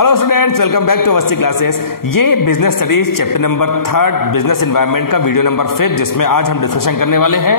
Hello students, welcome back to Awasthi classes. ये business studies chapter number 3 business environment का video number 5, जिसमें आज हम डिस्कशन करने वाले हैं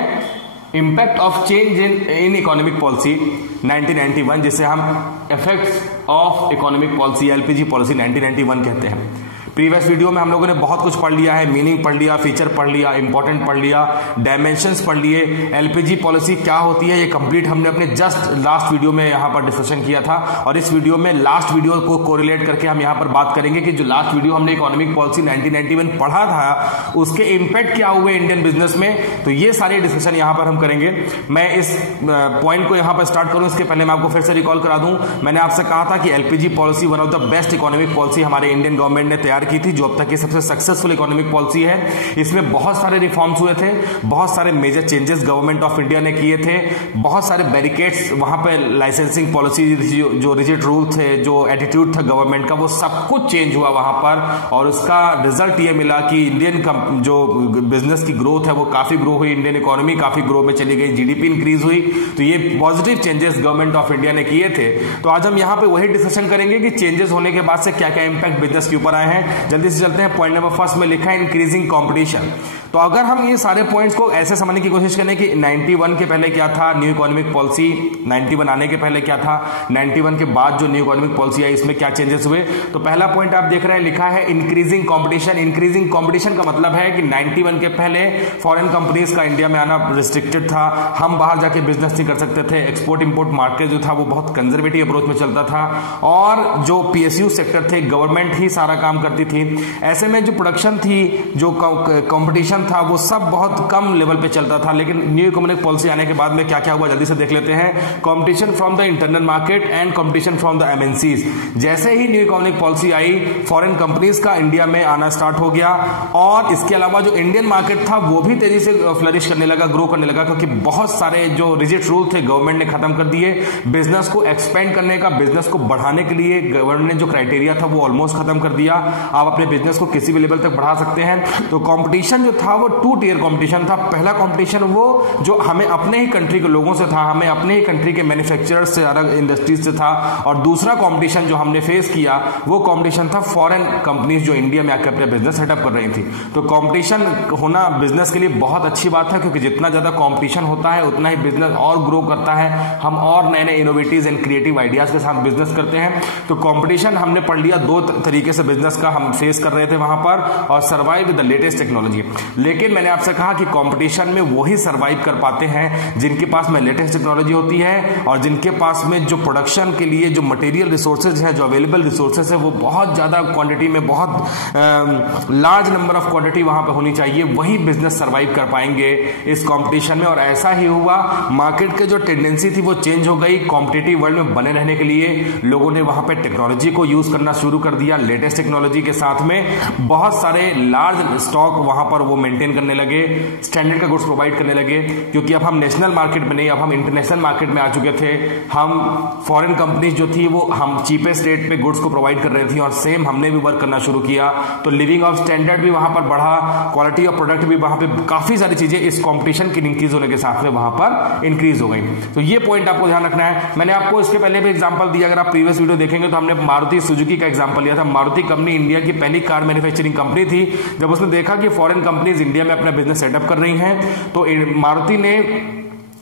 impact of change in economic policy 1991, जिसे हम effects of economic policy LPG policy 1991 कहते हैं। प्रीवियस वीडियो में हम लोगों ने बहुत कुछ पढ़ लिया है, मीनिंग पढ़ लिया, फीचर पढ़ लिया, इंपॉर्टेंट पढ़ लिया, डायमेंशंस पढ़ लिए, एलपीजी पॉलिसी क्या होती है ये कंप्लीट हमने अपने जस्ट लास्ट वीडियो में यहाँ पर डिस्कशन किया था। और इस वीडियो में लास्ट वीडियो को कोरिलेट करके हम यहाँ पर बात करेंगे कि जो लास्ट वीडियो हमने इकोनॉमिक पॉलिसी 1991 पढ़ा था उसके इम्पैक्ट क्या हुए इंडियन बिजनेस में। तो ये सारे डिस्कशन यहाँ पर हम करेंगे। मैं इस पॉइंट को यहाँ पर स्टार्ट करूँ इसके पहले मैं आपको फिर से रिकॉल करा दूं। मैंने आपसे कहा था कि LPG policy one of the best economic policy हमारे इंडियन गवर्नमेंट ने तैयार की थी, जो अब तक की सबसे सक्सेसफुल इकोनॉमिक पॉलिसी है। इसमें बहुत सारे रिफॉर्म्स हुए थे, बहुत सारे major changes government of India ने किए थे, बहुत सारे बैरिकेड्स वहां पे लाइसेंसिंग पॉलिसी जो रिजिड रूल थे, जो एटीट्यूड था गवर्नमेंट का, वो सब कुछ चेंज हुआ वहां पर। और उसका रिजल्ट ये मिला कि इंडियन जो बिजनेस की ग्रोथ है वो काफी ग्रो हुई, इंडियन इकोनॉमी काफी ग्रो में चली गई, जीडीपी इंक्रीज हुई। तो ये positive changes government of India ने किए थे। तो आज हम यहाँ पे वही डिस्कशन करेंगे कि चेंजेस होने के बाद से क्या क्या इंपैक्ट बिजनेस के ऊपर आए हैं। जल्दी से चलते हैं। पॉइंट नंबर फर्स्ट में लिखा है इंक्रीजिंग कंपटीशन। तो अगर हम ये सारे पॉइंट्स को ऐसे समझने की कोशिश करें कि 91 के पहले क्या था, न्यू इकोनॉमिक पॉलिसी 91 आने के पहले क्या था, 91 के बाद जो न्यू इकोनॉमिक पॉलिसी आई इसमें क्या चेंजेस हुए। तो पहला पॉइंट आप देख रहे हैं लिखा है इंक्रीजिंग कंपटीशन। इंक्रीजिंग कंपटीशन का मतलब है कि 91 के पहले फॉरेन कंपनीज का इंडिया में आना रिस्ट्रिक्टेड था, हम बाहर जाके बिजनेस नहीं कर सकते थे, एक्सपोर्ट इंपोर्ट मार्केट जो था वो बहुत कंजर्वेटिव अप्रोच में चलता था, और जो पीएसयू सेक्टर थे गवर्नमेंट ही सारा काम करती थी। ऐसे में जो प्रोडक्शन थी, जो कंपटीशन था, वो सब बहुत कम लेवल पे चलता था। लेकिन न्यू इकोनॉमिक पॉलिसी आने के बाद में क्या क्या हुआ जल्दी से देख लेते हैं। Competition from the internal market and competition from the MNCs. जैसे ही न्यू इकोनॉमिक पॉलिसी आई, फॉरेन कंपनीज का इंडिया में आना स्टार्ट हो गया, और इसके अलावा जो इंडियन मार्केट था वो भी तेजी से फ्लरिश करने लगा, ग्रो करने लगा, क्योंकि बहुत सारे जो रिजिड रूल थे गवर्नमेंट ने खत्म कर दिए। बिजनेस को एक्सपेंड करने का, बिजनेस को बढ़ाने के लिए गवर्नमेंट ने जो क्राइटेरिया था वो ऑलमोस्ट खत्म कर दिया। आप अपने बिजनेस को किसी भी लेवल तक बढ़ा सकते हैं। तो कंपटीशन जो था वो 2 टियर कंपटीशन था। पहला कंपटीशन वो जो हमें अपने ही कंट्री के लोगों से था, हमें अपने ही कंट्री के मैन्युफैक्चरर्स से, अलग इंडस्ट्रीज से था। और दूसरा कंपटीशन जो हमने फेस किया वो कंपटीशन था फॉरेन कंपनीज जो इंडिया में आकर अपने बिजनेस सेटअप कर रही थी। तो कंपटीशन होना बिजनेस के लिए बहुत अच्छी बात है, क्योंकि जितना ज्यादा कंपटीशन होता है उतना ही बिजनेस और ग्रो करता है, हम और नए नए इनोवेटिव एंड क्रिएटिव आइडियाज के साथ बिजनेस करते हैं। तो कंपटीशन हमने पढ़ लिया, 2 तरीके से बिजनेस का हम फेस कर रहे थे वहां पर, और survive with the latest technology. लेकिन मैंने आपसे कहा कि कंपटीशन में वही सर्वाइव कर पाते हैं जिनके पास में लेटेस्ट टेक्नोलॉजी होती है, और जिनके पास में जो प्रोडक्शन के लिए जो मटेरियल रिसोर्सेज है, जो अवेलेबल रिसोर्सेज है, वो बहुत ज्यादा क्वांटिटी में, बहुत लार्ज नंबर ऑफ क्वांटिटी वहां पे होनी चाहिए। वही बिजनेस सर्वाइव कर पाएंगे इस कंपटीशन में। और ऐसा ही हुआ, मार्केट के जो टेंडेंसी थी वो चेंज हो गई। कॉम्पिटिटिव वर्ल्ड में बने रहने के लिए लोगों ने वहां पे टेक्नोलॉजी को यूज करना शुरू कर दिया। लेटेस्ट टेक्नोलॉजी के साथ में बहुत सारे लार्ज स्टॉक वहां पर वो मेंटेन करने लगे, स्टैंडर्ड का गुड्स प्रोवाइड करने लगे, क्योंकि अब हम नेशनल मार्केट में नहीं, अब हम इंटरनेशनल मार्केट में आ चुके थे। हम फॉरेन कंपनीज जो थी वो हम चीपेस्ट रेट पे गुड्स को प्रोवाइड कर रही थी, और सेम हमने भी वर्क करना शुरू किया। तो लिविंग ऑफ स्टैंडर्ड भी वहां पर बढ़ा, क्वालिटी ऑफ प्रोडक्ट भी वहां पे, काफी सारी चीजें इस कंपटीशन की इंक्रीज होने के साथ में वहां पर इंक्रीज हो गई। तो ये पॉइंट आपको ध्यान रखना है। मैंने आपको इसके पहले भी एग्जांपल दिया, अगर आप प्रीवियस वीडियो देखेंगे तो हमने मारुति सुजुकी का एग्जांपल लिया था। मारुति कंपनी इंडिया की पहली कार मैन्युफैक्चरिंग कंपनी थी। जब उसने देखा कि फॉरेन कंपनीज इंडिया में अपना बिजनेस सेटअप कर रही हैं, तो मारुति ने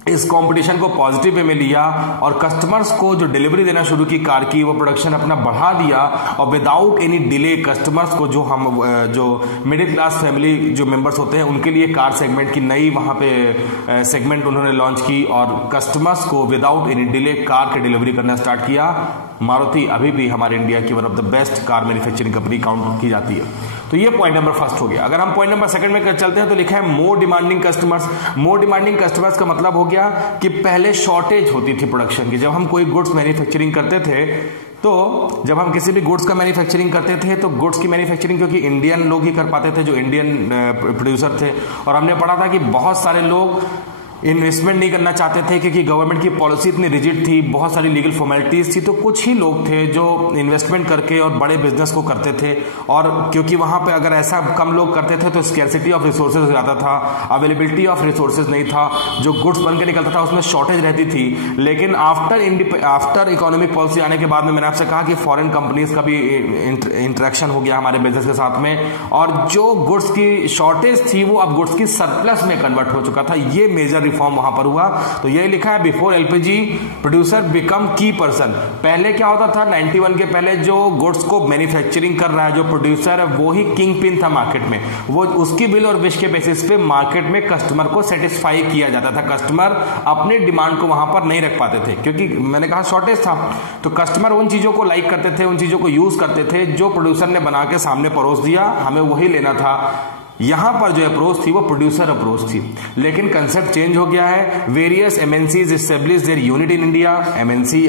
इस कंपटीशन को पॉजिटिव वे में लिया, और कस्टमर्स को जो डिलीवरी देना शुरू की कार की, वो प्रोडक्शन अपना बढ़ा दिया, और विदाउट एनी डिले कस्टमर्स को, जो मिडिल क्लास फैमिली जो मेंबर्स होते हैं उनके लिए कार सेगमेंट की नई वहां पे सेगमेंट उन्होंने लॉन्च की, और कस्टमर्स को विदाउट एनी डिले कार की डिलीवरी करना स्टार्ट किया। मारुति अभी भी हमारे इंडिया की one of the best car manufacturing company count की जाती है। तो ये पॉइंट नंबर फर्स्ट हो गया। अगर हम पॉइंट नंबर सेकंड में चलते हैं तो लिखा है more demanding customers. More demanding customers का मतलब हो गया कि पहले शॉर्टेज होती थी प्रोडक्शन की। जब हम कोई गुड्स मैन्युफैक्चरिंग करते थे, तो जब हम किसी भी गुड्स का मैन्युफैक्चरिंग करते थे, तो गुड्स की मैन्युफैक्चरिंग क्योंकि इंडियन लोग ही कर पाते थे, जो इंडियन प्रोड्यूसर थे। और हमने पढ़ा था कि बहुत सारे लोग इन्वेस्टमेंट नहीं करना चाहते थे क्योंकि गवर्नमेंट की पॉलिसी इतनी रिजिड थी, बहुत सारी लीगल फॉर्मेलिटीज थी, तो कुछ ही लोग थे जो इन्वेस्टमेंट करके और बड़े बिजनेस को करते थे। और क्योंकि वहां पे अगर ऐसा कम लोग करते थे तो स्कैर्सिटी ऑफ रिसोर्सेज हो जाता था, अवेलेबिलिटी ऑफ रिसोर्सेज नहीं था, जो गुड्स बन के निकलता था उसमें शॉर्टेज रहती थी। लेकिन आफ्टर इकोनॉमिक पॉलिसी आने के बाद में मैंने आपसे कहा कि फॉरेन कंपनीज का भी इंटरेक्शन हो गया हमारे बिजनेस के साथ में, और जो गुड्स की शॉर्टेज थी वो अब गुड्स की सरप्लस में कन्वर्ट हो चुका था। ये मेजर रिफॉर्म वहां पर हुआ। तो ये लिखा है बिफोर एलपीजी प्रोड्यूसर बिकम की पर्सन। पहले क्या होता था, 91 के पहले जो गुड्स को मैन्युफैक्चरिंग कर रहा है, जो प्रोड्यूसर है, वो ही किंग पिन था मार्केट में। वो उसकी बिल और विश के बेसिस पे मार्केट में कस्टमर को सेटिस्फाई किया जाता था। कस्टमर अपने डिमांड को वहां पर नहीं रख पाते थे क्योंकि मैंने कहा शॉर्टेज था। तो कस्टमर उन चीजों को लाइक करते थे, उन चीजों को यूज करते थे जो प्रोड्यूसर ने बना के सामने परोस दिया, हमें वही लेना था। यहां पर जो अप्रोच थी वो प्रोड्यूसर अप्रोच थी। लेकिन कंसेप्ट चेंज हो गया है। Various MNCs establish their unit in India. MNC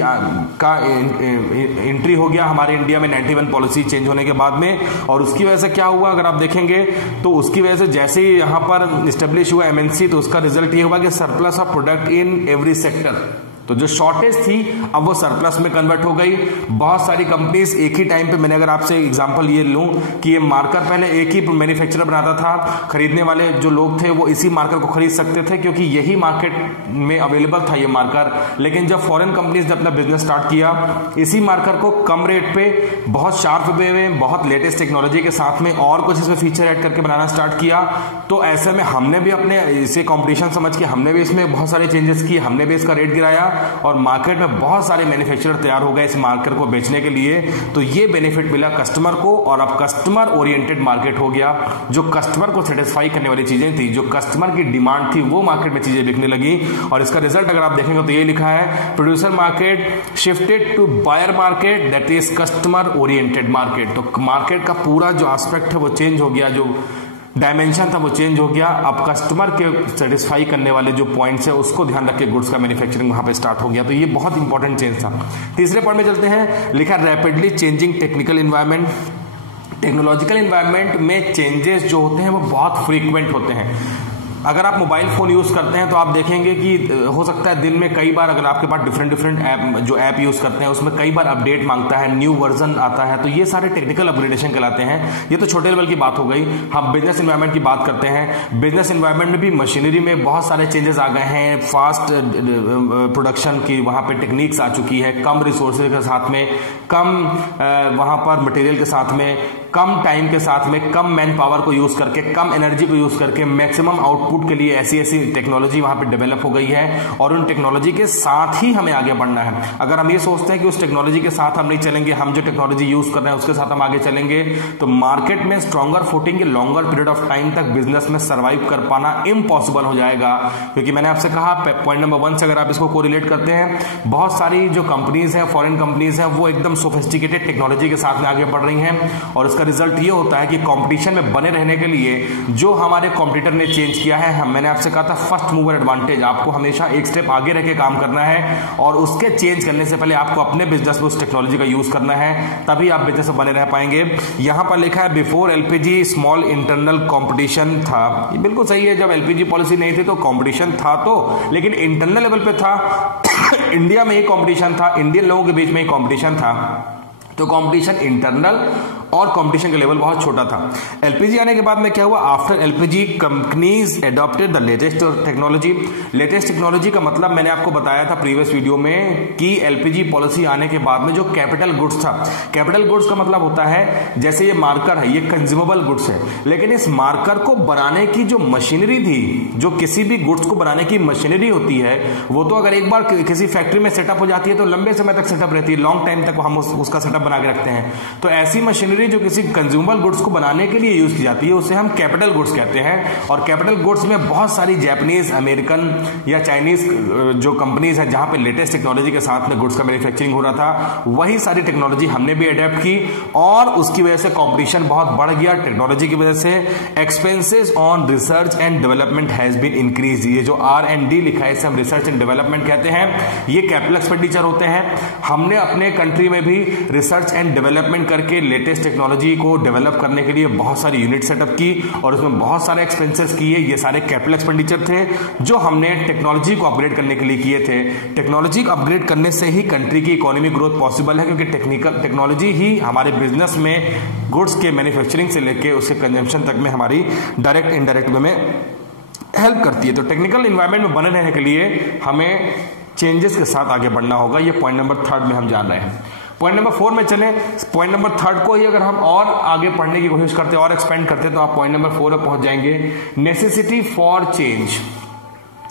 का एंट्री हो गया हमारे इंडिया में 91 पॉलिसी चेंज होने के बाद में। और उसकी वजह से क्या हुआ अगर आप देखेंगे तो उसकी वजह से जैसे ही यहां पर एस्टेब्लिश हुआ एमएनसी, तो उसका रिजल्ट ये हुआ कि surplus of product in every sector. तो जो शॉर्टेज थी अब वो सरप्लस में कन्वर्ट हो गई। बहुत सारी कंपनीज एक ही टाइम पे, मैंने अगर आपसे एग्जांपल ये लूं कि ये मार्कर पहले एक ही मैन्युफैक्चरर बनाता था, खरीदने वाले जो लोग थे वो इसी मार्कर को खरीद सकते थे क्योंकि यही मार्केट में अवेलेबल था ये मार्कर। लेकिन जब फॉरेन कंपनीज ने अपना बिजनेस स्टार्ट किया, इसी मार्कर को कम रेट पे, बहुत शार्प वे में, बहुत लेटेस्ट टेक्नोलॉजी के साथ में और कुछ इसमें फीचर ऐड करके बनाना स्टार्ट किया। तो ऐसे में हमने भी अपने इसे कॉम्पिटिशन समझ के हमने भी इसमें बहुत सारे चेंजेस किए, हमने भी इसका रेट गिराया और मार्केट में बहुत सारे मैन्युफैक्चरर तैयार हो गए इस मार्कर को बेचने के लिए। तो ये बेनिफिट मिला कस्टमर को और अब कस्टमर ओरिएंटेड मार्केट हो गया। जो कस्टमर को सेटिस्फाई करने वाली चीजें थी, जो कस्टमर की डिमांड थी, वो मार्केट में चीजें बिकने लगी। और इसका रिजल्ट अगर आप देखेंगे तो ये लिखा है producer market shifted to buyer market that is customer oriented market. तो मार्केट का पूरा जो एस्पेक्ट है वो चेंज हो गया, जो डायमेंशन था वो चेंज हो गया। अब कस्टमर के सेटिस्फाई करने वाले जो पॉइंट्स है उसको ध्यान रख के गुड्स का मैन्युफैक्चरिंग वहां पे स्टार्ट हो गया। तो ये बहुत इंपॉर्टेंट चेंज था। तीसरे पॉइंट में चलते हैं। लिखा rapidly changing technical environment. Technological environment में चेंजेस जो होते हैं वो बहुत फ्रीक्वेंट होते हैं। अगर आप मोबाइल फोन यूज करते हैं तो आप देखेंगे कि हो सकता है दिन में कई बार, अगर आपके पास डिफरेंट ऐप जो ऐप यूज करते हैं उसमें कई बार अपडेट मांगता है, न्यू वर्जन आता है। तो ये सारे टेक्निकल अपग्रेडेशन कहलाते हैं। ये तो छोटे लेवल की बात हो गई। हम बिजनेस एनवायरनमेंट की बात करते हैं। बिजनेस एनवायरनमेंट में भी मशीनरी में बहुत सारे चेंजेस आ गए हैं। फास्ट प्रोडक्शन की वहां पे टेक्निक्स आ चुकी है, कम रिसोर्सेज के साथ में, कम वहां पर मटेरियल के साथ में, कम टाइम के साथ में, कम मैन पावर को यूज करके, कम एनर्जी को यूज करके मैक्सिमम आउटपुट के लिए ऐसी ऐसी टेक्नोलॉजी वहां पे डेवलप हो गई है। और उन टेक्नोलॉजी के साथ ही हमें आगे बढ़ना है। अगर हम ये सोचते हैं कि उस टेक्नोलॉजी के साथ हम नहीं चलेंगे, हम जो टेक्नोलॉजी यूज कर रहे हैं उसके साथ हम आगे चलेंगे, तो मार्केट में स्ट्रॉन्गर फुटिंग के लॉन्गर पीरियड ऑफ टाइम तक बिजनेस में सर्वाइव कर पाना इम्पॉसिबल हो जाएगा। क्योंकि मैंने आपसे कहा पॉइंट नंबर 1 से अगर आप इसको कोरिलेट करते हैं, बहुत सारी जो कंपनीज हैं, फॉरेन कंपनीज हैं, वो एकदम सोफिस्टिकेटेड टेक्नोलॉजी के साथ में आगे बढ़ रही हैं। और इसका रिजल्ट ये होता है कि कंपटीशन में बने रहने के लिए जो हमारे कॉम्पिटिटर ने चेंज किया है, मैंने आपसे कहा था फर्स्ट मूवर एडवांटेज, आपको हमेशा एक स्टेप आगे रह के काम करना है। और उसके चेंज करने से पहले आपको अपने बिजनेस में उस टेक्नोलॉजी का यूज करना है, तभी आप बिजनेस में बने रह पाएंगे। यहां पर लिखा है before LPG small internal competition था। ये बिल्कुल सही है। जब एलपीजी पॉलिसी नहीं थी तो कंपटीशन था, तो लेकिन इंटरनल लेवल पे था। इंडिया में ही कंपटीशन था, इंडियन लोगों के बीच में ही कंपटीशन था। तो कंपटीशन इंटरनल और कंपटीशन का लेवल बहुत छोटा था। एलपीजी आने के बाद में क्या हुआ, after LPG companies adopted the latest technology. Latest technology का मतलब मैंने आपको बताया था प्रीवियस वीडियो में कि एलपीजी पॉलिसी आने के बाद में जो कैपिटल गुड्स था, कैपिटल गुड्स का मतलब होता है जैसे ये मार्कर है, ये कंज्यूमेबल गुड्स है, लेकिन इस मार्कर को बनाने की जो मशीनरी थी, जो किसी भी गुड्स को बनाने की मशीनरी होती है, वो तो अगर एक बार किसी फैक्ट्री में सेटअप हो जाती है तो लंबे समय तक सेटअप रहती है, लॉन्ग टाइम तक हम उसका सेटअप बना के रखते हैं। तो ऐसी मशीनरी जो किसी कंज्यूमेबल गुड्स को बनाने के लिए यूज की जाती है उसे हम कैपिटल गुड्स कहते हैं। और कैपिटल गुड्स में बहुत सारी जापानीज, अमेरिकन या चाइनीज जो कंपनीज है जहां पे लेटेस्ट टेक्नोलॉजी के साथ में गुड्स का मैन्युफैक्चरिंग हो रहा था, वही सारी टेक्नोलॉजी हमने भी अडेप्ट की और उसकी वजह से कंपटीशन बहुत बढ़ गया। टेक्नोलॉजी की वजह से expenses on research and development has been increase. ये जो R&D लिखा है इसे हम रिसर्च एंड डेवलपमेंट कहते हैं। ये कैपिटल एक्सपेंडिचर होते हैं। हमने अपने कंट्री में भी रिसर्च एंड डेवलपमेंट करके लेटेस्ट टेक्नोलॉजी को डेवलप करने के लिए बहुत सारी यूनिट सेटअप की और उसमें बहुत सारे एक्सपेंसेस किए। ये सारे कैपिटल एक्सपेंडिचर थे जो हमने टेक्नोलॉजी को अपग्रेड करने के लिए किए थे। टेक्नोलॉजी को अपग्रेड करने से ही कंट्री की इकोनॉमिक ग्रोथ पॉसिबल है, क्योंकि टेक्नोलॉजी ही हमारे बिजनेस में गुड्स के मैन्युफैक्चरिंग से लेके उसके कंजम्पशन तक में हमारी डायरेक्ट इनडायरेक्ट वे में हेल्प करती है। तो टेक्निकल इन्वायरमेंट में बने रहने के लिए हमें चेंजेस के साथ आगे बढ़ना होगा। ये पॉइंट नंबर 3 में हम जान रहे हैं। पॉइंट नंबर 4 में चलें। पॉइंट नंबर 3 को ही अगर हम और आगे पढ़ने की कोशिश करते और एक्सपेंड करते तो आप पॉइंट नंबर 4 पर पहुंच जाएंगे। Necessity for change.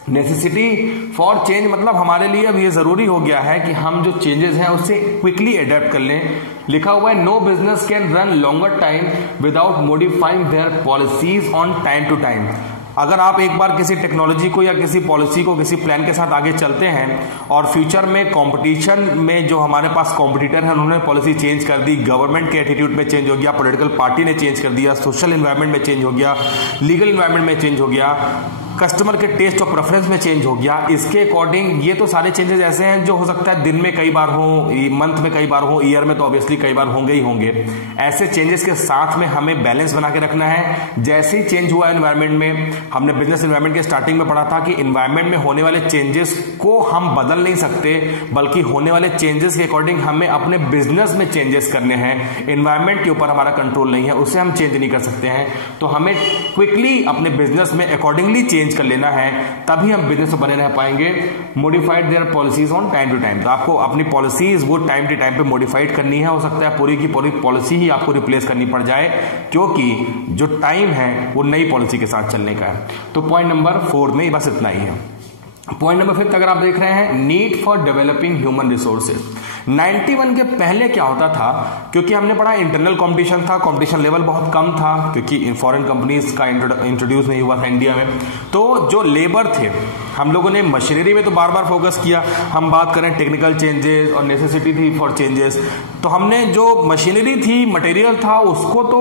Necessity for change मतलब हमारे लिए अब ये जरूरी हो गया है कि हम जो चेंजेस हैं उससे क्विकली अडेप्ट कर लें। लिखा हुआ है no business can run longer time without modifying their policies on time to time. अगर आप एक बार किसी टेक्नोलॉजी को या किसी पॉलिसी को किसी प्लान के साथ आगे चलते हैं और फ्यूचर में कंपटीशन में जो हमारे पास कॉम्पिटिटर है उन्होंने पॉलिसी चेंज कर दी, गवर्नमेंट के एटीट्यूड में चेंज हो गया, पॉलिटिकल पार्टी ने चेंज कर दिया, सोशल एनवायरनमेंट में चेंज हो गया, लीगल एनवायरनमेंट में चेंज हो गया, कस्टमर के टेस्ट और प्रेफरेंस में चेंज हो गया, इसके अकॉर्डिंग ये तो सारे चेंजेस ऐसे हैं जो हो सकता है दिन में कई बार हो, मंथ में कई बार हो, ईयर में तो ऑब्वियसली कई बार होंगे ही होंगे। ऐसे चेंजेस के साथ में हमें बैलेंस बना के रखना है। जैसे ही चेंज हुआ एनवायरनमेंट में, हमने बिजनेस एनवायरनमेंट के स्टार्टिंग में पढ़ा था कि एनवायरनमेंट में होने वाले चेंजेस को हम बदल नहीं सकते, बल्कि होने वाले चेंजेस के अकॉर्डिंग हमें अपने बिजनेस में चेंजेस करने हैं। एनवायरनमेंट के ऊपर हमारा कंट्रोल नहीं है, उससे हम चेंज नहीं कर सकते हैं। तो हमें क्विकली अपने बिजनेस में अकॉर्डिंगली चेंज कर लेना है, तभी हम बिजनेस में बने रह पाएंगे। Modified their policies on time to time. तो आपको अपनी पॉलिसीज वो टाइम टू टाइम पे मॉडिफाइड करनी है। हो सकता है पूरी की पूरी पॉलिसी ही आपको रिप्लेस करनी पड़ जाए, क्योंकि जो टाइम है वो नई पॉलिसी के साथ चलने का है। तो पॉइंट नंबर 4 में बस इतना ही है। पॉइंट नंबर 5 अगर आप देख रहे हैं, need for developing human resources. 91 के पहले क्या होता था, क्योंकि हमने पढ़ा इंटरनल कंपटीशन था, कंपटीशन लेवल बहुत कम था, क्योंकि फॉरेन कंपनीज का इंट्रोड्यूस नहीं हुआ था इंडिया में। तो जो लेबर थे, हम लोगों ने मशीनरी में तो बार बार फोकस किया। हम बात करें टेक्निकल चेंजेस और नेसेसिटी थी फॉर चेंजेस, तो हमने जो मशीनरी थी, मटेरियल था, उसको तो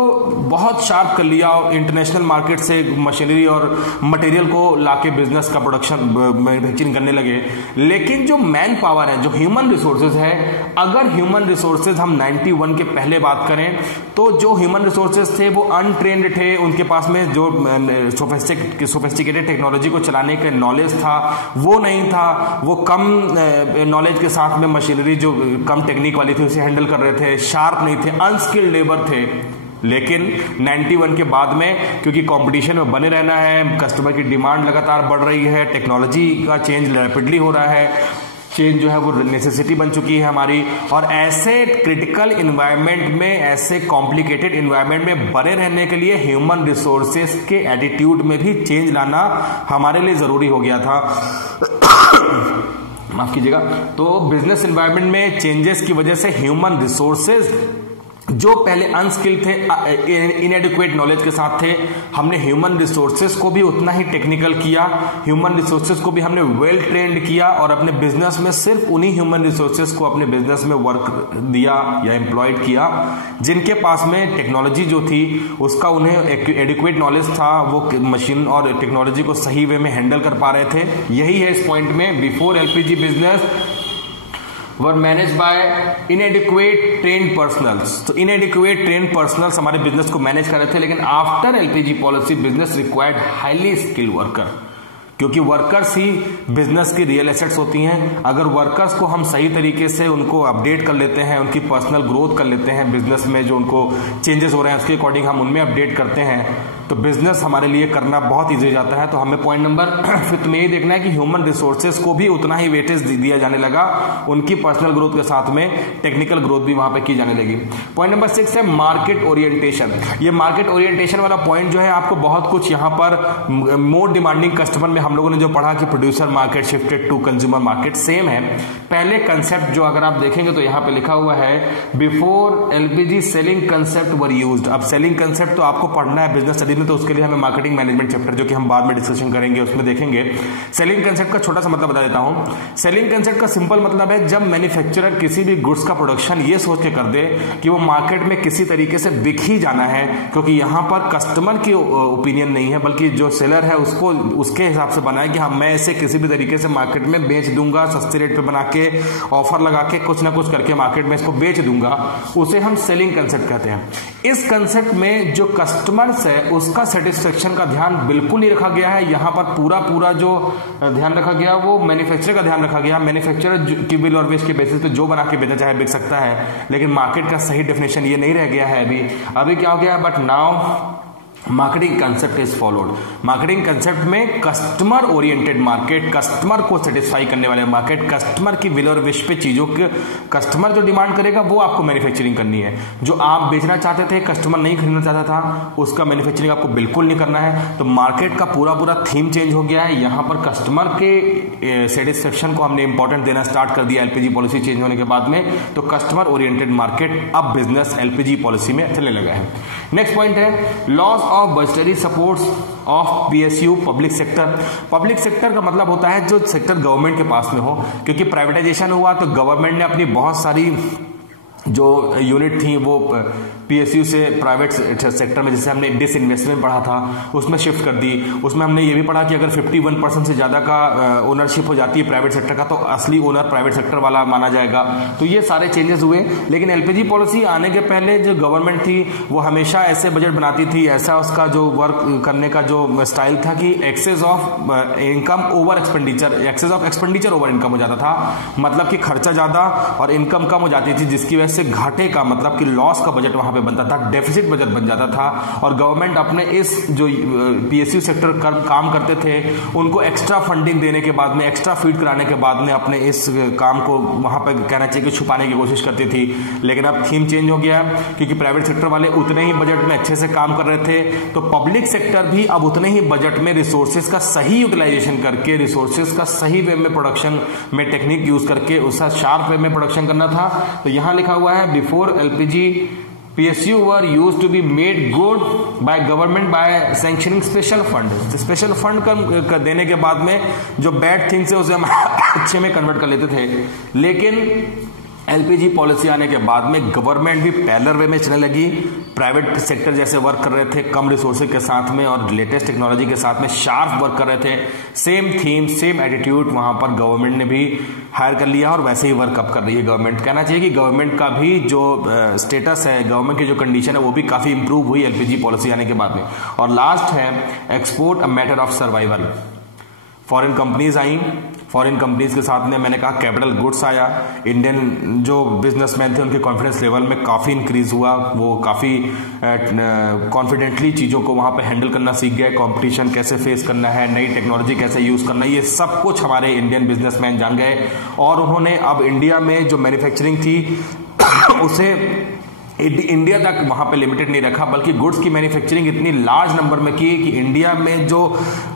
बहुत शार्प कर लिया। इंटरनेशनल मार्केट से मशीनरी और मटेरियल को लाके बिजनेस का प्रोडक्शन मैन्युफैक्चरिंग करने लगे। लेकिन जो मैन पावर है, जो ह्यूमन रिसोर्सेज है, अगर ह्यूमन रिसोर्सेज हम 91 के पहले बात करें तो जो ह्यूमन रिसोर्सेज थे वो अनट्रेन्ड थे, उनके पास में जो सोफिस्टिकेटेड टेक्नोलॉजी को चलाने का नॉलेज था वो नहीं था। वो कम नॉलेज के साथ में मशीनरी जो कम टेक्निक वाली थी उसे हैंडल कर रहे थे, शार्प नहीं थे, अनस्किल्ड लेबर थे। लेकिन 91 के बाद में, क्योंकि कंपटीशन में बने रहना है, कस्टमर की डिमांड लगातार बढ़ रही है, टेक्नोलॉजी का चेंज रैपिडली हो रहा है, चेंज जो है वो नेसेसिटी बन चुकी है हमारी। और ऐसे क्रिटिकल इन्वायरमेंट में, ऐसे कॉम्प्लिकेटेड इन्वायरमेंट में बने रहने के लिए ह्यूमन रिसोर्सेस के एटीट्यूड में भी चेंज लाना हमारे लिए जरूरी हो गया था। माफ कीजिएगा। तो बिजनेस इन्वायरमेंट में चेंजेस की वजह से ह्यूमन रिसोर्सेज जो पहले अनस्किल्ड थे, इनएडिक्वेट नॉलेज के साथ थे, हमने ह्यूमन रिसोर्सेज को भी उतना ही टेक्निकल किया, ह्यूमन रिसोर्सेज को भी हमने वेल ट्रेंड किया और अपने बिजनेस में सिर्फ उन्हीं ह्यूमन रिसोर्सेज को अपने बिजनेस में वर्क दिया या एम्प्लॉयड किया जिनके पास में टेक्नोलॉजी जो थी उसका उन्हें एडिक्वेट नॉलेज था, वो मशीन और टेक्नोलॉजी को सही वे में हैंडल कर पा रहे थे। यही है इस पॉइंट में, before LPG business were managed by inadequate trained personals। तो inadequate trained personals हमारे बिजनेस को मैनेज कर रहे थे, लेकिन after LPG policy business required highly skilled worker, क्योंकि वर्कर्स ही बिजनेस की रियल एसेट्स होती हैं। अगर वर्कर्स को हम सही तरीके से उनको अपडेट कर लेते हैं, उनकी पर्सनल ग्रोथ कर लेते हैं, बिजनेस में जो उनको चेंजेस हो रहे हैं उसके अकॉर्डिंग हम उनमें अपडेट करते हैं, तो बिजनेस हमारे लिए करना बहुत ईजी हो जाता है। तो हमें पॉइंट नंबर 5 में ये देखना है कि ह्यूमन रिसोर्सेज को भी उतना ही वेटेज दिया जाने लगा, उनकी पर्सनल ग्रोथ के साथ में टेक्निकल ग्रोथ भी वहां पे की जाने लगी। पॉइंट नंबर 6 है मार्केट ओरिएंटेशन। ये मार्केट ओरिएंटेशन वाला पॉइंट जो है आपको बहुत कुछ यहाँ पर मोर डिमांडिंग कस्टमर में हम लोगों ने जो पढ़ा कि producer market shifted to consumer market, same है। पहले कंसेप्ट जो अगर आप देखेंगे तो यहाँ पे लिखा हुआ है before LPG selling concept were used. अब सेलिंग कंसेप्ट तो आपको पढ़ना है, बिजनेस स्टडी में, तो उसके लिए हमें मार्केटिंग मैनेजमेंट चैप्टर, जो कि हम बाद में डिस्कशन करेंगे, उसमें देखेंगे। सेलिंग कंसेप्ट का छोटा सा मतलब बता देता हूं। सेलिंग कंसेप्ट का सिंपल मतलब है जब मैन्युफैक्चरर किसी भी गुड्स का प्रोडक्शन ये सोच के कर दे कि वो मार्केट में किसी तरीके से बिक ही जाना है, क्योंकि यहां पर कस्टमर की ओपिनियन नहीं है, बल्कि जो सेलर है उसको उसके हिसाब से बना है कि हाँ मैं इसे किसी भी तरीके से मार्केट में बेच दूंगा, सस्ते रेट पे बना के, ऑफर लगा के, कुछ ना कुछ करके मार्केट में इसको बेच दूंगा, उसे हम सेलिंग कंसेप्ट कहते हैं। इस कंसेप्ट में जो कस्टमर्स है उसका सेटिस्फेक्शन का ध्यान बिल्कुल नहीं रखा गया है। यहां पर पूरा जो ध्यान रखा गया वो मैन्युफैक्चरर का ध्यान रखा गया। मैन्युफैक्चरर की बिल और वेस्ट के बेसिस पे जो बना के बेचा चाहे बिक सकता है, लेकिन मार्केट का सही डेफिनेशन ये नहीं रह गया है अभी क्या हो गया, but now marketing concept is followed. Marketing concept में कस्टमर ओरिएंटेड मार्केट, कस्टमर को सेटिस्फाई करने वाले मार्केट, कस्टमर की विल और विश पे चीजों के कस्टमर जो डिमांड करेगा वो आपको मैन्युफैक्चरिंग करनी है। जो आप बेचना चाहते थे, कस्टमर नहीं खरीदना चाहता था, उसका मैन्युफैक्चरिंग आपको बिल्कुल नहीं करना है। तो मार्केट का पूरा थीम चेंज हो गया है। यहां पर कस्टमर के सेटिस्फेक्शन को हमने इंपॉर्टेंट देना स्टार्ट कर दिया एलपीजी पॉलिसी चेंज होने के बाद में। तो कस्टमर ओरिएंटेड मार्केट अब बिजनेस एलपीजी पॉलिसी में चलने लगा है। नेक्स्ट पॉइंट है loss of budgetary supports of PSU public sector. Public sector का मतलब होता है जो सेक्टर गवर्नमेंट के पास में हो, क्योंकि प्राइवेटाइजेशन हुआ तो गवर्नमेंट ने अपनी बहुत सारी जो यूनिट थी वो पीएसयू से प्राइवेट सेक्टर में, जैसे हमने डिसइन्वेस्टमेंट पढ़ा था, उसमें शिफ्ट कर दी। उसमें हमने ये भी पढ़ा कि अगर 51% से ज्यादा का ओनरशिप हो जाती है प्राइवेट सेक्टर का, तो असली ओनर प्राइवेट सेक्टर वाला माना जाएगा। तो ये सारे चेंजेस हुए। लेकिन एलपीजी पॉलिसी आने के पहले जो गवर्नमेंट थी वो हमेशा ऐसे बजट बनाती थी, ऐसा उसका जो वर्क करने का जो स्टाइल था कि excess of income over expenditure, excess of expenditure over income हो जाता था। मतलब कि खर्चा ज्यादा और इनकम कम हो जाती थी, जिसकी वजह से घाटे का मतलब कि लॉस का बजट वहां पे बनता था, डेफिसिट बजट बन जाता था। और गवर्नमेंट अपने इस जो पीएसयू सेक्टर काम करते थे उनको एक्स्ट्रा फंडिंग देने के बाद में, एक्स्ट्रा फीड कराने के बाद में अपने इस काम को वहां पर कहना चाहिए कि छुपाने की कोशिश करती थी। लेकिन अब थीम चेंज हो गया, क्योंकि प्राइवेट सेक्टर वाले उतने ही बजट में अच्छे से काम कर रहे थे, तो पब्लिक सेक्टर भी अब उतने ही बजट में रिसोर्सेज का सही यूटिलाइजेशन करके, रिसोर्सेज का सही वे में प्रोडक्शन में टेक्निक यूज करके उसका शार्प वे में प्रोडक्शन करना था। तो यहां लिखा हुआ है before LPG PSU were used to be made good by government by sanctioning special fund। Special fund कर देने के बाद में जो बैड थिंग्स है उसे हम अच्छे में कन्वर्ट कर लेते थे। लेकिन एलपीजी पॉलिसी आने के बाद में गवर्नमेंट भी पैरेलल वे में चलने लगी। प्राइवेट सेक्टर जैसे वर्क कर रहे थे कम रिसोर्सेज के साथ में और लेटेस्ट टेक्नोलॉजी के साथ में शार्प वर्क कर रहे थे, सेम थीम सेम एटीट्यूड वहां पर गवर्नमेंट ने भी हायर कर लिया और वैसे ही वर्क अप कर रही है गवर्नमेंट। कहना चाहिए कि गवर्नमेंट का भी जो स्टेटस है, गवर्नमेंट की जो कंडीशन है वो भी काफी इंप्रूव हुई एलपीजी पॉलिसी आने के बाद में। और लास्ट है export a matter of survival. Foreign companies I, foreign companies के साथ में मैंने कहा कैपिटल गुड्स आया। इंडियन जो बिजनेसमैन थे उनके कॉन्फिडेंस लेवल में काफ़ी इंक्रीज हुआ, वो काफ़ी कॉन्फिडेंटली चीज़ों को वहाँ पे हैंडल करना सीख गए। कंपटीशन कैसे फेस करना है, नई टेक्नोलॉजी कैसे यूज़ करना है, ये सब कुछ हमारे इंडियन बिजनेसमैन जान गए। और उन्होंने अब इंडिया में जो मैन्युफैक्चरिंग थी उसे इंडिया तक वहां पे लिमिटेड नहीं रखा, बल्कि गुड्स की मैन्युफैक्चरिंग इतनी लार्ज नंबर में की कि इंडिया में जो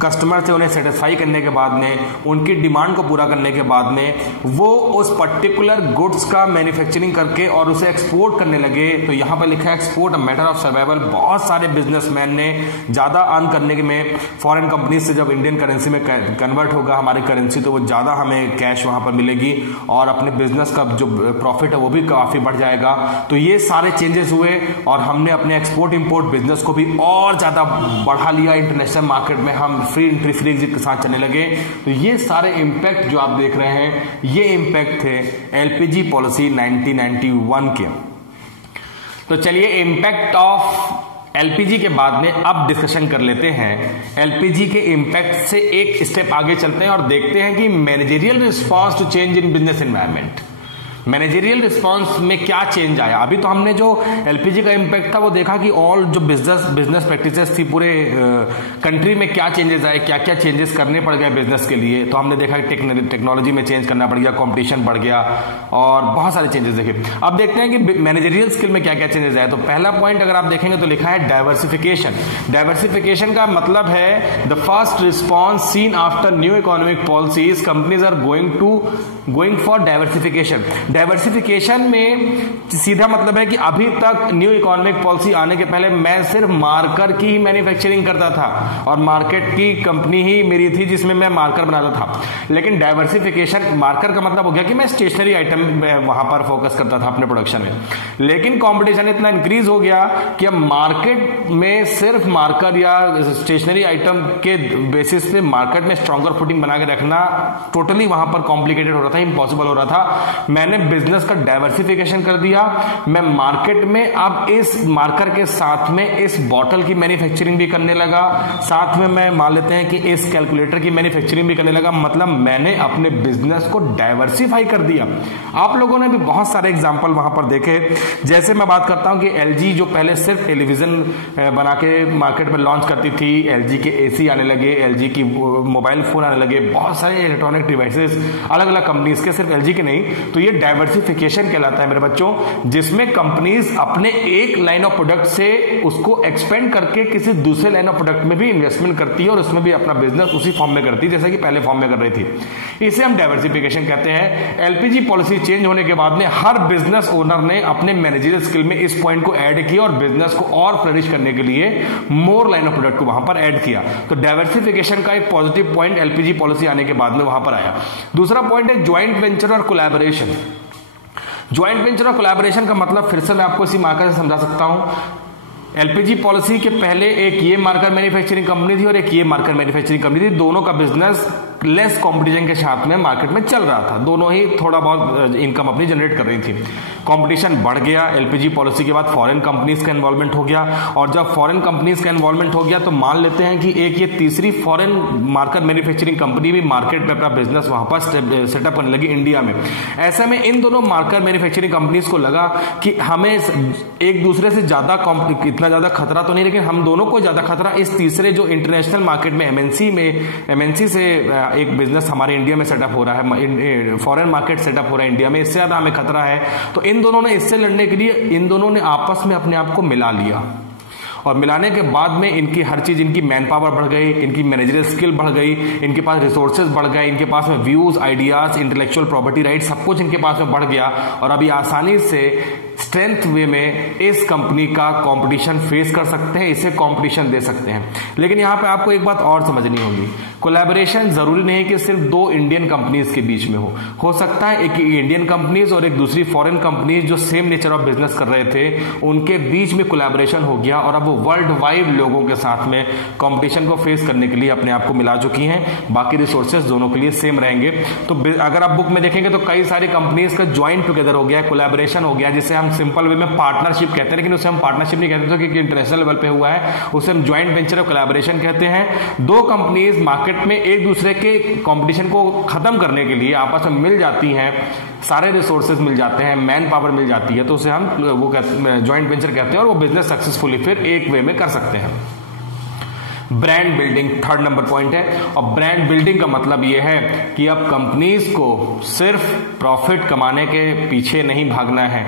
कस्टमर थे उन्हें सेटिस्फाई करने के बाद में, उनकी डिमांड को पूरा करने के बाद में वो उस पर्टिकुलर गुड्स का मैन्युफैक्चरिंग करके और उसे एक्सपोर्ट करने लगे। तो यहां पर लिखा है export a matter of survival. बहुत सारे बिजनेसमैन ने ज्यादा अर्न करने में फॉरेन कंपनीज से जब इंडियन करेंसी में कन्वर्ट होगा हमारी करेंसी, तो वो ज्यादा हमें कैश वहां पर मिलेगी और अपने बिजनेस का जो प्रॉफिट है वो भी काफी बढ़ जाएगा। तो ये सारे चेंजेस हुए और हमने अपने एक्सपोर्ट इंपोर्ट बिजनेस को भी और ज्यादा बढ़ा लिया। इंटरनेशनल मार्केट में हम फ्री एंट्री फ्री एग्जिट के साथ चलने लगे। तो ये सारे इंपैक्ट जो आप देख रहे हैं ये इंपैक्ट थे एलपीजी पॉलिसी 1991 के। तो चलिए इंपैक्ट ऑफ एलपीजी के बाद में अब डिस्कशन कर लेते हैं एलपीजी के इंपैक्ट से एक स्टेप आगे चलते हैं और देखते हैं कि managerial response to change in business environment. Managerial response में क्या चेंज आया। अभी तो हमने जो एलपीजी का इंपैक्ट था वो देखा कि ऑल जो बिजनेस प्रैक्टिसेस थी पूरे कंट्री में क्या चेंजेस आए, क्या क्या चेंजेस करने पड़ गए बिजनेस के लिए। तो हमने देखा कि टेक्नोलॉजी में चेंज करना पड़ गया, कंपटीशन बढ़ गया और बहुत सारे चेंजेस देखे। अब देखते हैं कि मैनेजरियल स्किल में क्या क्या चेंजेस आए। तो पहला पॉइंट अगर आप देखेंगे तो लिखा है डाइवर्सिफिकेशन। डाइवर्सिफिकेशन का मतलब है the first response seen after new economic policies companies are going for diversification. Diversification में सीधा मतलब है कि अभी तक न्यू इकोनॉमिक पॉलिसी आने के पहले मैं सिर्फ मार्कर की ही मैन्युफैक्चरिंग करता था और मार्केट की कंपनी ही मेरी थी जिसमें मैं मार्कर बनाता था। लेकिन डाइवर्सिफिकेशन, मार्कर का मतलब हो गया कि मैं स्टेशनरी आइटम वहां पर फोकस करता था अपने प्रोडक्शन में, लेकिन कंपटीशन इतना इंक्रीज हो गया कि अब मार्केट में सिर्फ मार्कर या स्टेशनरी आइटम के बेसिस पे मार्केट में स्ट्रॉन्गर फुटिंग बना के रखना टोटली वहां पर कॉम्प्लिकेटेड हो रहा था, इम्पॉसिबल हो रहा था। मैंने बिजनेस का डाइवर्सिफिकेशन कर दिया। मैं मार्केट में अब इस मार्कर के साथ में इस बॉटल की मैन्युफैक्चरिंग भी करने लगा, साथ में मैं मान लेते हैं कि इस कैलकुलेटर की मैन्युफैक्चरिंग भी करने लगा। मतलब मैंने अपने बिजनेस को डाइवर्सिफाई कर दिया। आप लोगों ने भी बहुत सारे एग्जांपल वहां पर देखे। जैसे मैं बात करता हूं कि एलजी जो पहले सिर्फ टेलीविजन बना के मार्केट में लॉन्च करती थी, एलजी के एसी आने लगे, एलजी की मोबाइल फोन आने लगे, बहुत सारे इलेक्ट्रॉनिक डिवाइसेस अलग अलग कंपनीज के, सिर्फ एलजी के नहीं। तो ये डाइवर्सिफिकेशन कहलाता है मेरे बच्चों, जिसमें कंपनीज अपने एक लाइन ऑफ प्रोडक्ट से उसको एक्सपेंड करके किसी दूसरे लाइन ऑफ प्रोडक्ट में भी इन्वेस्टमेंट करती है और उसमें भी अपना बिजनेस उसी फॉर्म में करती है जैसे कि पहले फॉर्म में कर रही थी। इसे हम डाइवर्सिफिकेशन कहते हैं। एलपीजी पॉलिसी चेंज होने के बाद में हर बिजनेस ओनर ने अपने मैनेजरियल स्किल में इस पॉइंट को ऐड किया और बिजनेस को और फ्लरिश करने के लिए मोर लाइन ऑफ प्रोडक्ट को वहां पर ऐड किया। तो डाइवर्सिफिकेशन का एक पॉजिटिव पॉइंट एलपीजी पॉलिसी आने के बाद में वहां पर आया। दूसरा पॉइंट है ज्वाइंट वेंचर और कोलैबोरेशन। ज्वाइंट वेंचर और कोलैबोरेशन का मतलब फिर से मैं आपको इसी मार्कर से समझा सकता हूं। एलपीजी पॉलिसी के पहले एक ये मार्कर मैन्युफैक्चरिंग कंपनी थी और एक ये मार्कर मैन्युफैक्चरिंग कंपनी थी। दोनों का बिजनेस लेस कंपटीशन के साथ में मार्केट में चल रहा था, दोनों ही थोड़ा बहुत इनकम अपनी जनरेट कर रही थी। कंपटीशन बढ़ गया, एलपीजी पॉलिसी के बाद फॉरेन कंपनीज का इन्वॉल्वमेंट हो गया और जब फॉरेन कंपनीज का इन्वॉल्वमेंट हो गया तो मान लेते हैं कि एक ये तीसरी फॉरेन मार्कर मैन्युफैक्चरिंग कंपनी भी मार्केट में अपना बिजनेस वहां पर सेटअप करने लगी इंडिया में। ऐसे में इन दोनों मार्कर मैन्युफैक्चरिंग कंपनीज को लगा कि हमें एक दूसरे से ज्यादा इतना ज्यादा खतरा तो नहीं, लेकिन हम दोनों को ज्यादा खतरा इस तीसरे जो इंटरनेशनल मार्केट में एमएनसी से एक बिजनेस हमारे इंडिया में सेटअप हो रहा है, फॉरेन मार्केट सेटअप हो रहा है इंडिया में, इससे ज्यादा हमें खतरा है। तो इन दोनों ने इससे लड़ने के लिए इन दोनों ने आपस में अपने आप को मिला लिया और मिलाने के बाद में इनकी हर चीज, इनकी मैन पावर बढ़ गई, इनकी मैनेजरियल स्किल बढ़ गई, इनके पास रिसोर्सेज बढ़ गए, इनके पास में views, ideas, intellectual property right सब कुछ इनके पास में बढ़ गया और अभी आसानी से स्ट्रेंथ वे में इस कंपनी का कंपटीशन फेस कर सकते हैं, इसे कंपटीशन दे सकते हैं। लेकिन यहां पे आपको एक बात और समझनी होगी, कोलैबोरेशन जरूरी नहीं कि सिर्फ दो इंडियन कंपनीज के बीच में हो सकता है एक इंडियन कंपनीज और एक दूसरी फॉरेन कंपनीज जो सेम नेचर ऑफ बिजनेस कर रहे थे उनके बीच में कोलैबोरेशन हो गया और अब वो वर्ल्ड वाइड लोगों के साथ में कंपटीशन को फेस करने के लिए अपने आप को मिला चुकी हैं। बाकी रिसोर्सेज दोनों के लिए सेम रहेंगे। तो अगर आप बुक में देखेंगे तो कई सारी कंपनीज का ज्वाइंट टुगेदर हो गया, कोलैबोरेशन हो गया, जिसे हम सिंपल वे में पार्टनरशिप कहते हैं, लेकिन उसे हम पार्टनरशिप नहीं कहते क्योंकि इंटरनेशनल लेवल पे हुआ है, उसे हम ज्वाइंट वेंचर और कोलैबोरेशन कहते हैं। दो कंपनीज मार्केट में एक दूसरे के कंपटीशन को खत्म करने के लिए आपस में मिल जाती हैं, सारे रिसोर्सेज मिल जाते हैं, मैन पावर मिल जाती है, तो उसे हम वो ज्वाइंट वेंचर कहते हैं और वो बिजनेस सक्सेसफुली फिर एक वे में कर सकते हैं। Brand building third number point है और ब्रांड बिल्डिंग का मतलब यह है कि अब कंपनीज को सिर्फ प्रॉफिट कमाने के पीछे नहीं भागना है,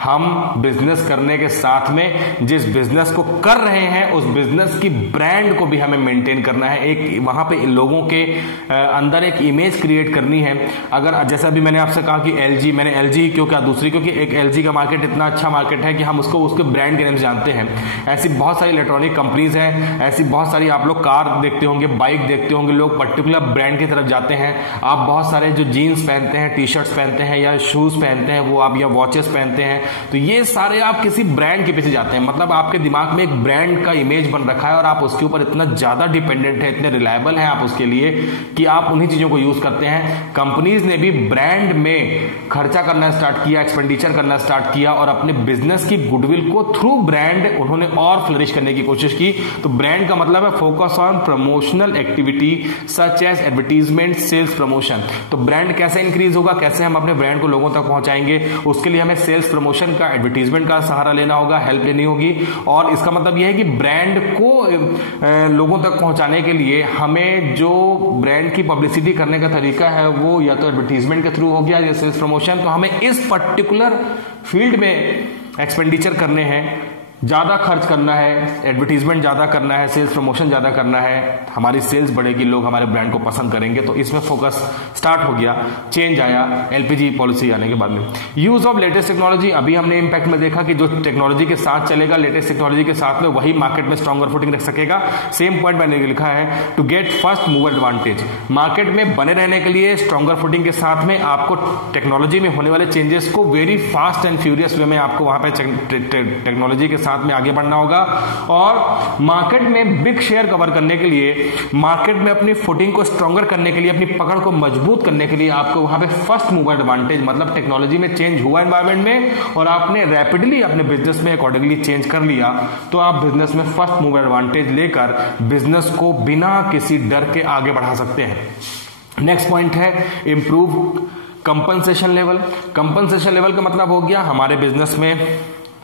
हम बिजनेस करने के साथ में जिस बिजनेस को कर रहे हैं उस बिजनेस की ब्रांड को भी हमें मेंटेन करना है। एक वहां पे लोगों के अंदर एक इमेज क्रिएट करनी है। अगर जैसा भी मैंने आपसे कहा कि एलजी, मैंने एलजी क्यों क्या दूसरी, क्योंकि एक एलजी का मार्केट इतना अच्छा मार्केट है कि हम उसको उसके ब्रांड के नाम से जानते हैं। ऐसी बहुत सारी इलेक्ट्रॉनिक कंपनीज हैं, ऐसी बहुत सारी आप लोग कार देखते होंगे, बाइक देखते होंगे, लोग पर्टिकुलर ब्रांड की तरफ जाते हैं। आप बहुत सारे जो जीन्स पहनते हैं, टी शर्ट्स पहनते हैं या शूज पहनते हैं, वो आप या वॉचेस पहनते हैं, तो ये सारे आप किसी ब्रांड के पीछे जाते हैं। मतलब आपके दिमाग में एक ब्रांड का इमेज बन रखा है और आप उसके ऊपर इतना ज्यादा डिपेंडेंट है, इतने रिलायबल हैं आप उसके लिए कि आप उन्हीं चीजों को यूज करते हैं। कंपनीज ने भी ब्रांड में खर्चा करना स्टार्ट किया, एक्सपेंडिचर करना स्टार्ट किया और अपने बिजनेस की गुडविल को थ्रू ब्रांड उन्होंने और फ्लरिश करने की कोशिश की। तो ब्रांड का मतलब है focus on promotional activity such as advertisement, sales, promotion. तो ब्रांड कैसे इंक्रीज होगा, कैसे हम अपने ब्रांड को लोगों तक पहुंचाएंगे, उसके लिए हमें सेल्स प्रमोशन का, एडवर्टीजमेंट का सहारा लेना होगा, हेल्प लेनी होगी। और इसका मतलब यह है कि ब्रांड को लोगों तक पहुंचाने के लिए हमें जो ब्रांड की पब्लिसिटी करने का तरीका है वो या तो एडवर्टीजमेंट के थ्रू हो गया या सेल्स प्रमोशन। तो हमें इस पर्टिकुलर फील्ड में एक्सपेंडिचर करने हैं ज़्यादा खर्च करना है, एडवर्टीजमेंट ज़्यादा करना है, सेल्स प्रमोशन ज़्यादा करना है, हमारी सेल्स बढ़ेगी, लोग हमारे ब्रांड को पसंद करेंगे, तो इसमें फोकस स्टार्ट हो गया, चेंज आया एलपीजी पॉलिसी आने के बाद में। यूज ऑफ लेटेस्ट टेक्नोलॉजी, अभी हमने इम्पैक्ट में देखा कि जो टेक्नोलॉजी के साथ चलेगा, लेटेस्ट टेक्नोलॉजी के साथ में, वही मार्केट में स्ट्रॉन्गर फुटिंग रख सकेगा। सेम पॉइंट मैंने लिखा है, to get first mover advantage, market में बने रहने के लिए स्ट्रॉन्गर फुटिंग के साथ में आपको टेक्नोलॉजी में होने वाले चेंजेस को वेरी फास्ट एंड फ्यूरियस वे में आपको वहां पे टेक्नोलॉजी के साथ में आगे बढ़ना होगा, और मार्केट में बिग शेयर कवर करने के लिए, मार्केट में अपनी फुटिंग को स्ट्रॉन्गर करने के लिए, अपनी पकड़ को मजबूत करने के लिए आपको वहां पे फर्स्ट मूवर एडवांटेज, मतलब टेक्नोलॉजी में चेंज हुआ एनवायरमेंट में और आपने रैपिडली अपने बिजनेस में अकॉर्डिंगली चेंज कर लिया, तो आप बिजनेस में फर्स्ट मूवर एडवांटेज लेकर बिजनेस को बिना किसी डर के आगे बढ़ा सकते हैं। नेक्स्ट पॉइंट है improve compensation level. Compensation level का मतलब हो गया, हमारे बिजनेस में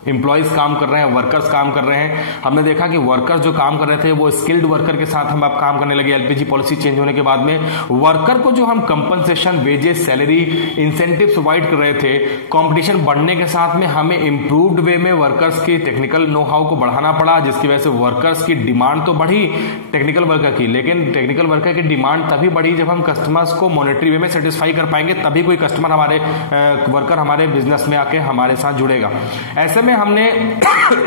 एम्प्लॉयज काम कर रहे हैं, वर्कर्स काम कर रहे हैं। हमने देखा कि वर्कर्स जो काम कर रहे थे वो स्किल्ड वर्कर के साथ हम अब काम करने लगे एलपीजी पॉलिसी चेंज होने के बाद में। वर्कर को जो हम compensation, wages, salary, incentive provide कर रहे थे, कंपटीशन बढ़ने के साथ में हमें इंप्रूव्ड वे में वर्कर्स की टेक्निकल नो हाउ को बढ़ाना पड़ा, जिसकी वजह से वर्कर्स की डिमांड तो बढ़ी टेक्निकल वर्कर की, लेकिन टेक्निकल वर्कर की डिमांड तभी बढ़ी जब हम कस्टमर्स को मॉनेटरी वे में सेटिस्फाई कर पाएंगे, तभी कोई कस्टमर हमारे वर्कर हमारे बिजनेस में आके हमारे साथ जुड़ेगा। ऐसे में हमने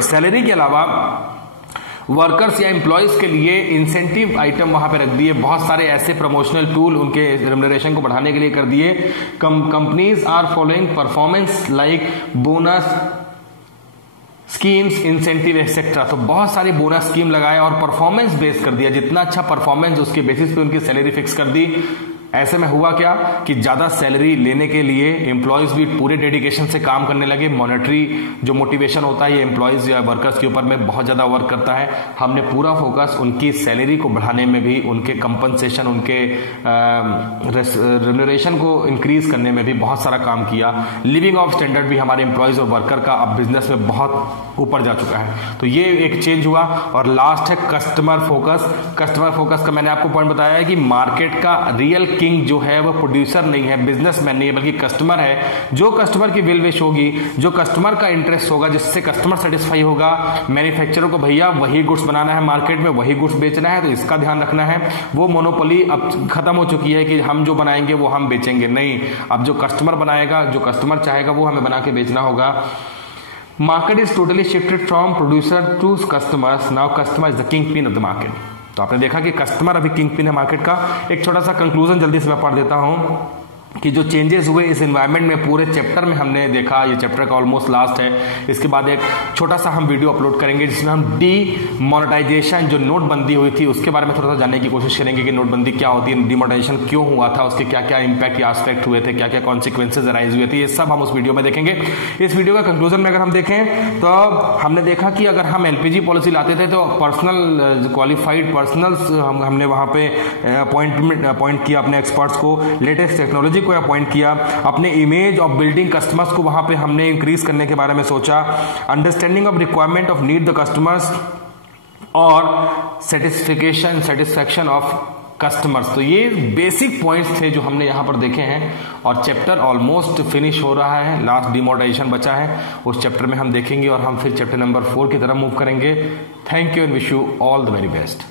सैलरी के अलावा वर्कर्स या एम्प्लॉयज के लिए इंसेंटिव आइटम वहां पे रख दिए, बहुत सारे ऐसे प्रमोशनल टूल उनके रेम्युनरेशन को बढ़ाने के लिए कर दिए। Companies are following performance like bonus schemes, incentive etcetera, तो बहुत सारी बोनस स्कीम लगाए और परफॉर्मेंस बेस कर दिया, जितना अच्छा परफॉर्मेंस उसके बेसिस पे उनकी सैलरी फिक्स कर दी। ऐसे में हुआ क्या कि ज्यादा सैलरी लेने के लिए एम्प्लॉयज भी पूरे डेडिकेशन से काम करने लगे। मॉनेटरी जो मोटिवेशन होता है ये एम्प्लॉयज या वर्कर्स के ऊपर में बहुत ज्यादा वर्क करता है। हमने पूरा फोकस उनकी सैलरी को बढ़ाने में भी, उनके कंपनसेशन, उनके रेम्युनरेशन को इंक्रीज करने में भी बहुत सारा काम किया। लिविंग ऑफ स्टैंडर्ड भी हमारे एम्प्लॉयज और वर्कर का अब बिजनेस में बहुत ऊपर जा चुका है, तो ये एक चेंज हुआ। और लास्ट है कस्टमर फोकस। कस्टमर फोकस का मैंने आपको पॉइंट बताया है कि मार्केट का रियल किंग जो है वो प्रोड्यूसर नहीं है, बिजनेसमैन नहीं है, बल्कि कस्टमर है। जो कस्टमर की विल विश होगी, जो कस्टमर का इंटरेस्ट होगा, जिससे कस्टमर सेटिस्फाई होगा, मैन्युफैक्चरर को भैया वही गुड्स बनाना है, मार्केट में वही गुड्स बेचना है, तो इसका ध्यान रखना है। वो मोनोपोली अब खत्म हो चुकी है कि हम जो बनाएंगे वो हम बेचेंगे, नहीं, अब जो कस्टमर बनाएगा, जो कस्टमर चाहेगा वो हमें बना के बेचना होगा। Market is totally shifted from producer to customers, now customer is the kingpin of the market. तो आपने देखा कि कस्टमर अभी किंग पिन है मार्केट का। एक छोटा सा कंक्लूजन जल्दी से मैं पढ़ देता हूं कि जो चेंजेस हुए इस एनवायरनमेंट में पूरे चैप्टर में हमने देखा, ये चैप्टर का ऑलमोस्ट लास्ट है। इसके बाद एक छोटा सा हम वीडियो अपलोड करेंगे जिसमें हम डीमोनेटाइजेशन, जो नोटबंदी हुई थी, उसके बारे में थोड़ा सा जानने की कोशिश करेंगे कि नोटबंदी क्या होती है, डीमोनेटाइजेशन क्यों हुआ था, उसके क्या क्या इंपैक्ट या एस्पेक्ट हुए थे, क्या क्या कॉन्सिक्वेंसेज अराइज हुए थे, ये सब हम उस वीडियो में देखेंगे। इस वीडियो का कंक्लूजन में अगर हम देखें तो हमने देखा कि अगर हम एलपीजी पॉलिसी लाते थे तो पर्सनल क्वालिफाइड पर्सनल्स हमने वहां पे अपॉइंट किया, अपने एक्सपर्ट्स को, लेटेस्ट टेक्नोलॉजी को अपॉइंट किया, अपने इमेज ऑफ बिल्डिंग कस्टमर्स को वहां पे हमने इंक्रीज करने के बारे में सोचा, understanding of requirement of need the customers और सेटिस्फैक्शन ऑफ कस्टमर्स। तो ये बेसिक पॉइंट्स थे जो हमने यहां पर देखे हैं और चैप्टर ऑलमोस्ट फिनिश हो रहा है, लास्ट डिमोनेटाइजेशन बचा है, उस चैप्टर में हम देखेंगे और हम फिर चैप्टर नंबर 4 की तरफ मूव करेंगे। Thank you and wish you all the very best.